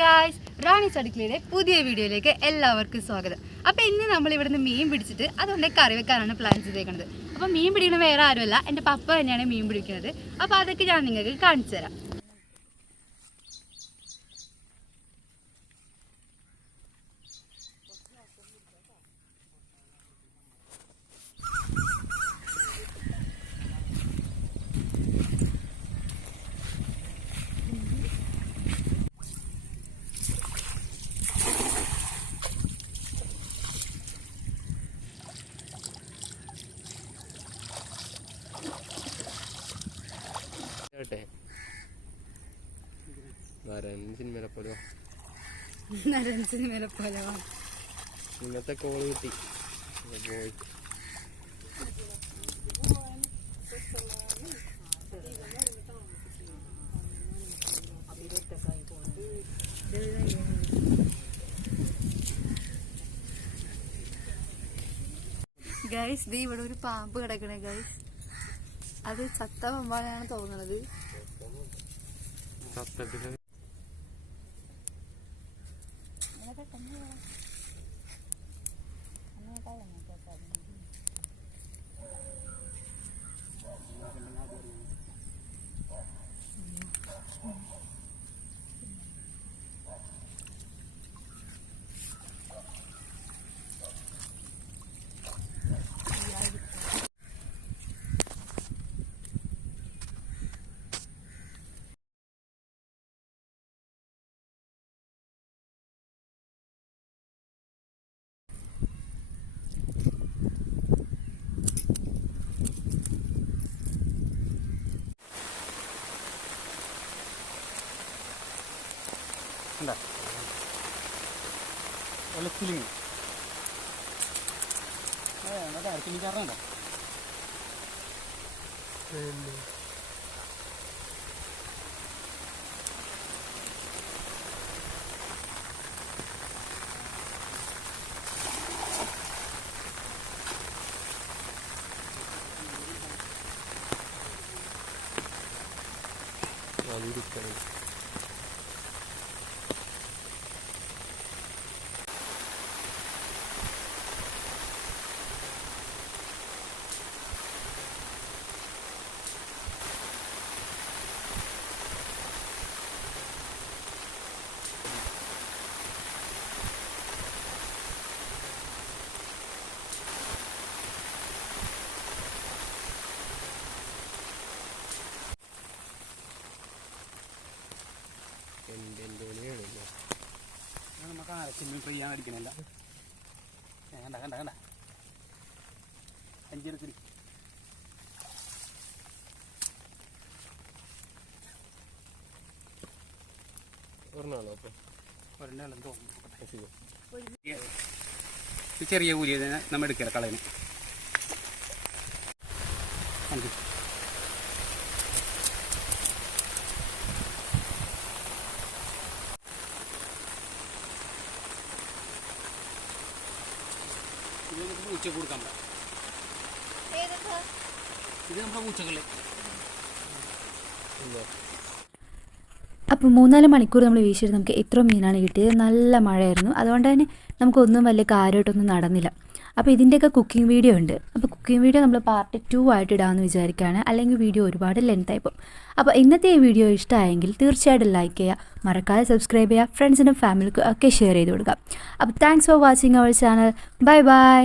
Guys, Rani's അടുക്കളയിലെ പുതിയ വീഡിയോയിലേക്ക് എല്ലാവർക്കും സ്വാഗതം. അപ്പോൾ ഇന്ന് നമ്മൾ ഇവിടുന്ന് മീൻ പിടിച്ചിട്ട് അതുകൊണ്ട് കറി വെക്കാനാണ് പ്ലാൻ ചെയ്തേക്കുന്നത്. അപ്പോൾ മീൻ പിടിക്കുന്നത് വേറെ ആരുമല്ല, എൻ്റെ പപ്പ തന്നെയാണ് മീൻ പിടിക്കുന്നത്. അപ്പോൾ അതൊക്കെ ഞാൻ നിങ്ങൾക്ക് കാണിച്ചു തരാം. ഇന്നത്തെ കോള് കിട്ടി. ഗൈസ്, ദേ ഇവിടെ ഒരു പാമ്പ് കിടക്കണേ ഗൈസ്. അത് ചത്ത പമ്പാനാണ് തോന്നുന്നത്. കിളിക്കാറുണ്ടോ? നമുക്ക് ആരൊക്കെ ഫ്രീ ആണ് അടിക്കണില്ല. കണ്ട കണ്ട കണ്ട അഞ്ചെടുക്കടി. ചെറിയ കൂലി നമ്മൾ എടുക്കില്ല കളയിന്. ഉച്ചക്ക് കൊടുക്കാൻ ഇത് നമ്മുടെ ഉച്ചക്കല്ലേ. അപ്പോൾ 3-4 മണിക്കൂർ നമ്മൾ വീശിയിട്ട് നമുക്ക് ഇത്ര മീനാണ് കിട്ടിയത്. നല്ല മഴയായിരുന്നു, അതുകൊണ്ട് തന്നെ നമുക്കൊന്നും വലിയ കാര്യമായിട്ടൊന്നും നടന്നില്ല. അപ്പോൾ ഇതിൻ്റെയൊക്കെ കുക്കിംഗ് വീഡിയോ ഉണ്ട്. അപ്പോൾ കുക്കിംഗ് വീഡിയോ നമ്മൾ പാർട്ട് 2 ആയിട്ട് ഇടാമെന്ന് വിചാരിക്കുകയാണ്, അല്ലെങ്കിൽ വീഡിയോ ഒരുപാട് ലെങ്ത് ആയിപ്പോൾ. അപ്പോൾ ഇന്നത്തെ ഈ വീഡിയോ ഇഷ്ടമായെങ്കിൽ തീർച്ചയായിട്ടും ലൈക്ക് ചെയ്യുക, മറക്കാതെ സബ്സ്ക്രൈബ് ചെയ്യുക, ഫ്രണ്ട്സിനും ഫാമിലിക്കും ഒക്കെ ഷെയർ ചെയ്ത് കൊടുക്കുക. അപ്പോൾ thanks for watching our channel. Bye by.